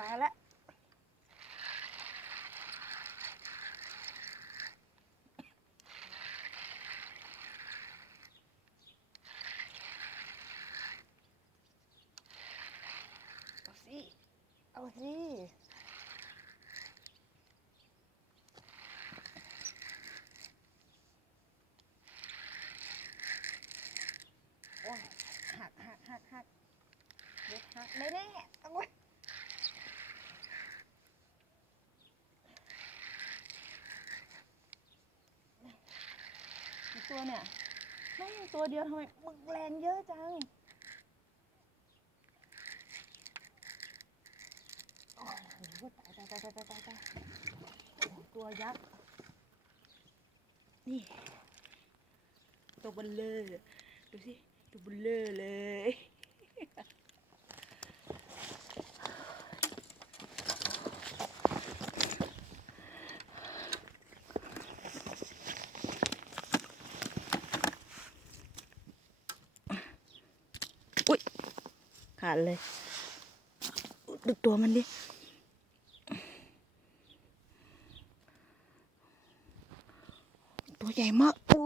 ปลาละเอาสิ เอาสิโอ้ยหักหักหักหักเด็ดหักแน่แน่ๆเอาไว้กี่ ตัวเนี่ยไม่งตัวเดียวทำไมมึกแรงเยอะจังโอ้โหตายตายตายตายตายตายตัวยักษ์นี่ตัวเบลเลอร์ดูสิตัวเบลเลอร์เลย อุ้ยขาดเลยอุ๊ยดูตัวมันดิตัวใหญ่มากอู้